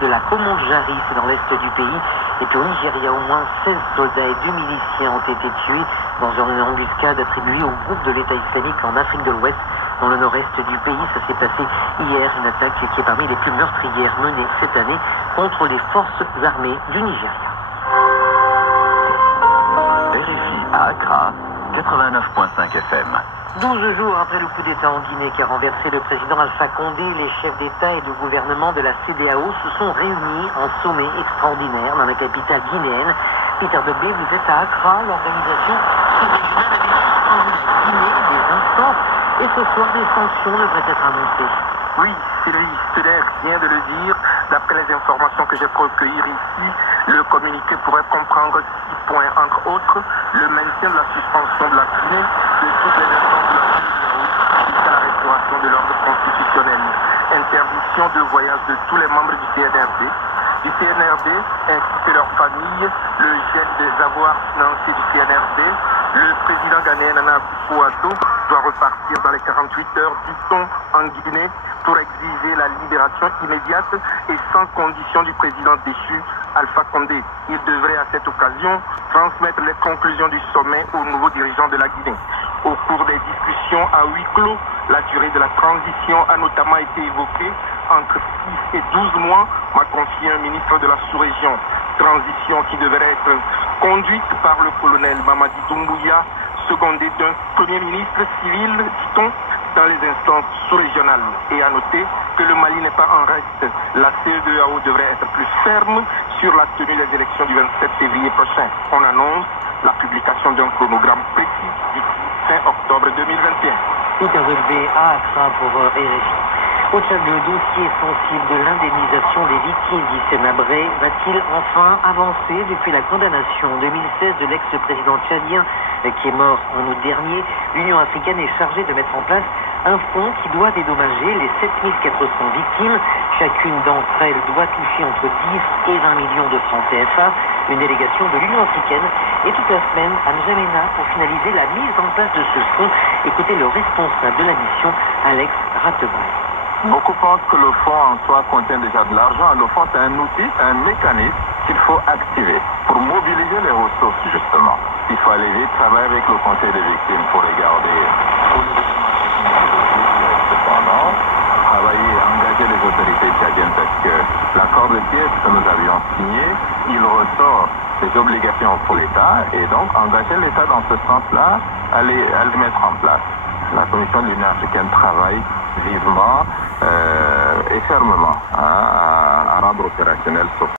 de la Komondjari, c'est dans l'est du pays. Et puis au Nigeria, au moins 16 soldats et 2 miliciens ont été tués dans une embuscade attribuée au groupe de l'État islamique en Afrique de l'Ouest, dans le nord-est du pays. Ça s'est passé hier, une attaque qui est parmi les plus meurtrières menées cette année contre les forces armées du Nigeria. RFI à Accra, 89.5 FM. 12 jours après le coup d'État en Guinée qui a renversé le président Alpha Condé, les chefs d'État et de gouvernement de la CEDEAO se sont réunis en sommet extraordinaire dans la capitale guinéenne. Peter Debé, vous êtes à Accra, l'organisation sous-régionale avait suspendu la Guinée des instances et ce soir des sanctions devraient être annoncées. Oui, Sylvie Studer vient de le dire. D'après les informations que j'ai pu recueillir ici, le communiqué pourrait comprendre 6 points, entre autres le maintien de la suspension de la Guinée de toutes les instances de la CEDEAO jusqu'à la restauration de l'ordre constitutionnel, interdiction de voyage de tous les membres du CNRD ainsi que leurs familles, le gel des avoirs financiers du CNRD. Le président ghanéen Nana Akufo-Addo doit repartir dans les 48 heures du temps en Guinée pour exiger la libération immédiate et sans condition du président déchu Alpha Condé. Il devrait à cette occasion transmettre les conclusions du sommet aux nouveaux dirigeants de la Guinée. Au cours des discussions à huis clos, la durée de la transition a notamment été évoquée entre 6 et 12 mois, m'a confié un ministre de la sous-région. Transition qui devrait être conduite par le colonel Mamadi Doumbouya, secondé d'un premier ministre civil, dit-on, dans les instances sous-régionales. Et à noter que le Mali n'est pas en reste. La CEDEAO devrait être plus ferme sur la tenue des élections du 27 février prochain. On annonce la publication d'un chronogramme précis d'ici fin octobre 2021. Peter Debé à Accra pour RFI. Au Tchad, le dossier sensible de l'indemnisation des victimes d'Hissène-Habré va-t-il enfin avancer depuis la condamnation en 2016 de l'ex-président tchadien qui est mort en août dernier? L'Union africaine est chargée de mettre en place un fonds qui doit dédommager les 7400 victimes. Chacune d'entre elles doit toucher entre 10 et 20 millions de francs CFA. Une délégation de l'Union africaine est toute la semaine à N'Djamena pour finaliser la mise en place de ce fonds. Écoutez le responsable de la mission, Alex Ratebray. Beaucoup pensent que le fonds en soi contient déjà de l'argent. Le fonds, c'est un outil, un mécanisme qu'il faut activer pour mobiliser les ressources, justement. Il faut aller vite, travailler avec le conseil des victimes pour regarder tous les éléments. Cependant, travailler, engager les autorités tchadiennes parce que l'accord de Kiev que nous avions signé, il ressort des obligations pour l'État et donc engager l'État dans ce sens-là, à les mettre en place. La Commission de l'Union africaine travaille vivement et fermement à rendre opérationnel ce